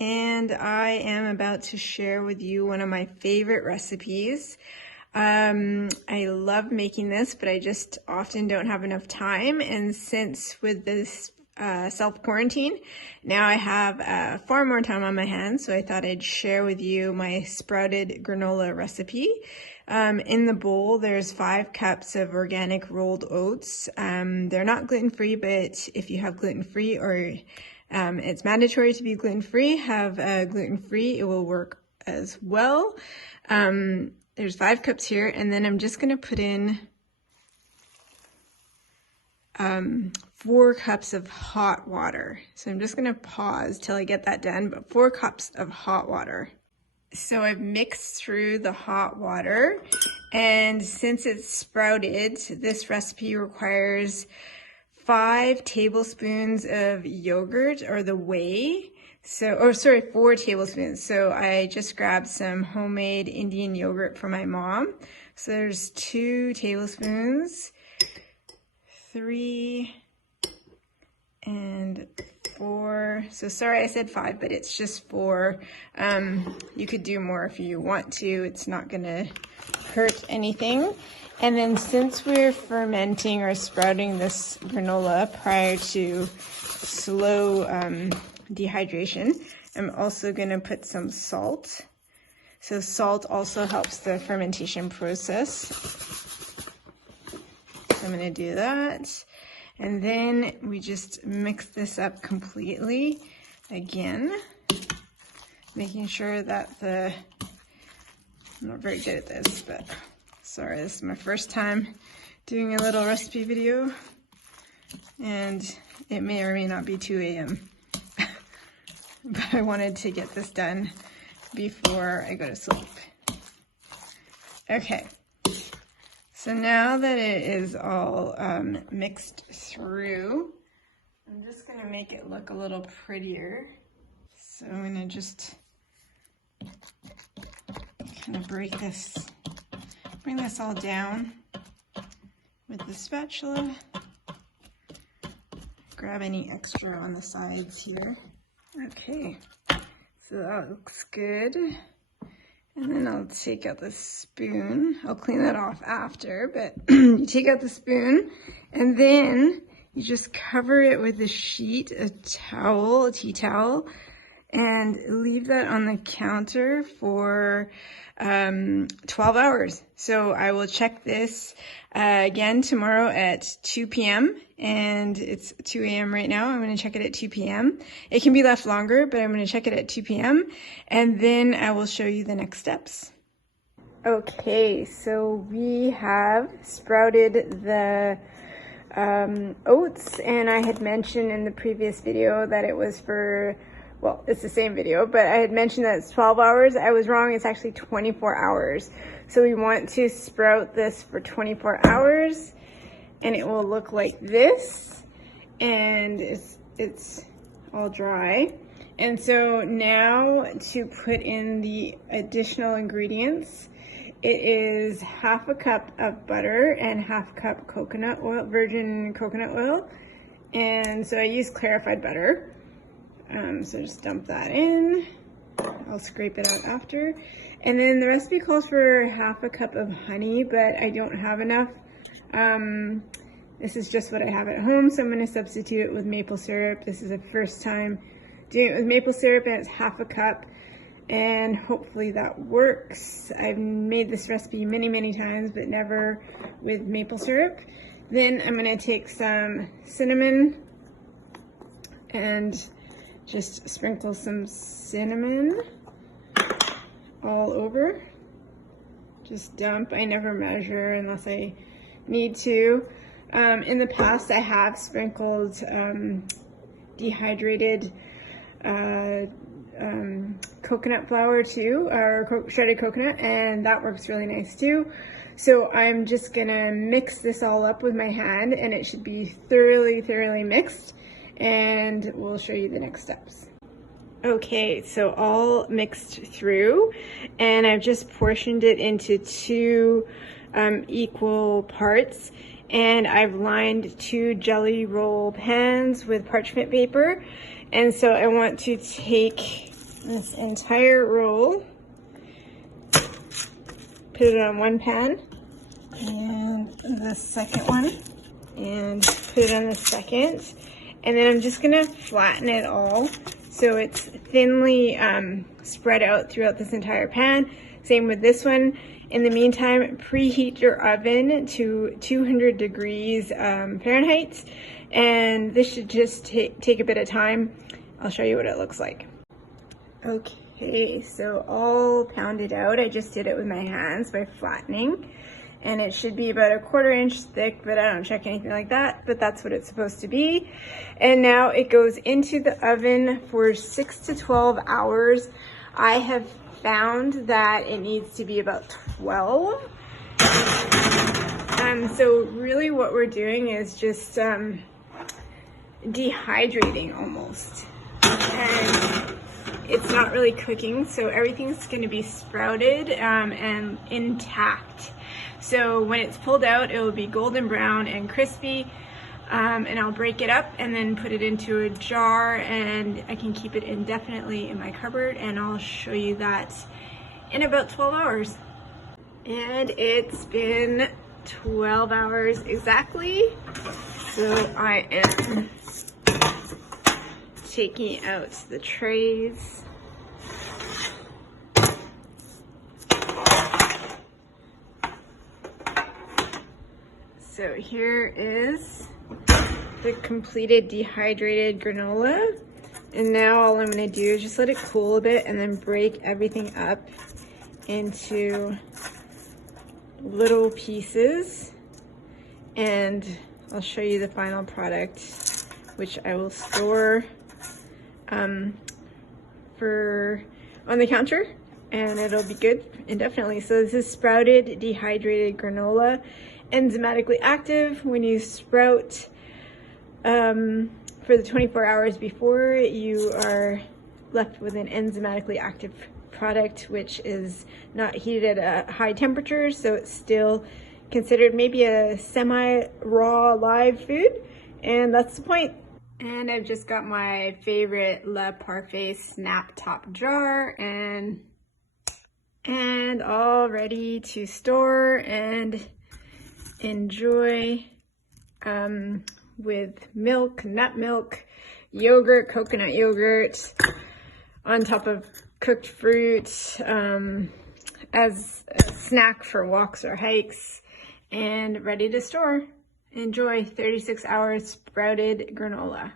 and I am about to share with you one of my favorite recipes. I love making this, but I just often don't have enough time, and since with this self-quarantine, now I have far more time on my hands, so I thought I'd share with you my sprouted granola recipe. In the bowl, there's 5 cups of organic rolled oats. They're not gluten-free, but if you have gluten-free or it's mandatory to be gluten-free, have gluten-free, it will work as well. There's 5 cups here, and then I'm just gonna put in 4 cups of hot water. So I'm just gonna pause till I get that done, but 4 cups of hot water. So I've mixed through the hot water, and since it's sprouted, this recipe requires 5 tablespoons of yogurt or the whey. 4 tablespoons. So I just grabbed some homemade Indian yogurt for my mom. So there's 2 tablespoons, 3 and 4. So sorry I said 5, but it's just 4. You could do more if you want to. It's not gonna hurt anything. And then since we're fermenting or sprouting this granola prior to slow dehydration, I'm also gonna put some salt. So salt also helps the fermentation process. So I'm gonna do that. And then we just mix this up completely again, making sure that I'm not very good at this, but sorry, this is my first time doing a little recipe video, and it may or may not be 2 a.m. but I wanted to get this done before I go to sleep. Okay, so now that it is all mixed through, I'm just gonna make it look a little prettier. So I'm gonna just kind of bring this all down with the spatula. Grab any extra on the sides here. Okay, so that looks good. And then I'll take out the spoon. I'll clean that off after, but you take out the spoon and then you just cover it with a sheet, a towel, a tea towel, and leave that on the counter for 12 hours. So I will check this again tomorrow at 2 p.m. and it's 2 a.m. right now. I'm going to check it at 2 p.m. It can be left longer, but I'm going to check it at 2 p.m. and then I will show you the next steps. Okay, so we have sprouted the oats, and I had mentioned in the previous video that it was for, well, it's the same video, but I had mentioned that it's 12 hours. I was wrong, it's actually 24 hours. So we want to sprout this for 24 hours, and it will look like this, and it's all dry. And so now to put in the additional ingredients, it is 1/2 cup of butter and 1/2 cup coconut oil, virgin coconut oil. And so I use clarified butter. So just dump that in. I'll scrape it out after. And then the recipe calls for 1/2 cup of honey, but I don't have enough. This is just what I have at home, so I'm going to substitute it with maple syrup. This is the first time doing it with maple syrup, and it's 1/2 cup. And hopefully that works. I've made this recipe many, many times, but never with maple syrup. Then I'm going to take some cinnamon and just sprinkle some cinnamon all over. Just dump. I never measure unless I need to. In the past, I have sprinkled dehydrated coconut flour too, or shredded coconut, and that works really nice too. So I'm just gonna mix this all up with my hand, and it should be thoroughly mixed, and we'll show you the next steps. Okay, so all mixed through, and I've just portioned it into 2 equal parts, and I've lined 2 jelly roll pans with parchment paper. And so I want to take this entire roll, put it on one pan, and the second one, and put it on the second. And then I'm just gonna flatten it all so it's thinly spread out throughout this entire pan. Same with this one. In the meantime, preheat your oven to 200 degrees Fahrenheit, and this should just take a bit of time. I'll show you what it looks like. Okay, so all pounded out. I just did it with my hands by flattening, and it should be about a 1/4 inch thick, but I don't check anything like that, but that's what it's supposed to be. And now it goes into the oven for 6 to 12 hours. I have found that it needs to be about 12. So really what we're doing is just dehydrating almost. And it's not really cooking, so everything's gonna be sprouted and intact. So when it's pulled out, it will be golden brown and crispy, and I'll break it up and then put it into a jar, and I can keep it indefinitely in my cupboard, and I'll show you that in about 12 hours. And it's been 12 hours exactly. So I am taking out the trays. So here is the completed dehydrated granola. And now all I'm gonna do is just let it cool a bit and then break everything up into little pieces. And I'll show you the final product, which I will store for on the counter, and it'll be good indefinitely. So this is sprouted dehydrated granola, enzymatically active. When you sprout for the 24 hours before, you are left with an enzymatically active product, which is not heated at a high temperature, so it's still considered maybe a semi-raw live food, and that's the point. And I've just got my favorite Le Parfait snap top jar and all ready to store and enjoy with milk, nut milk, yogurt, coconut yogurt, on top of cooked fruit, as a snack for walks or hikes, and ready to store. Enjoy 36 hours sprouted granola.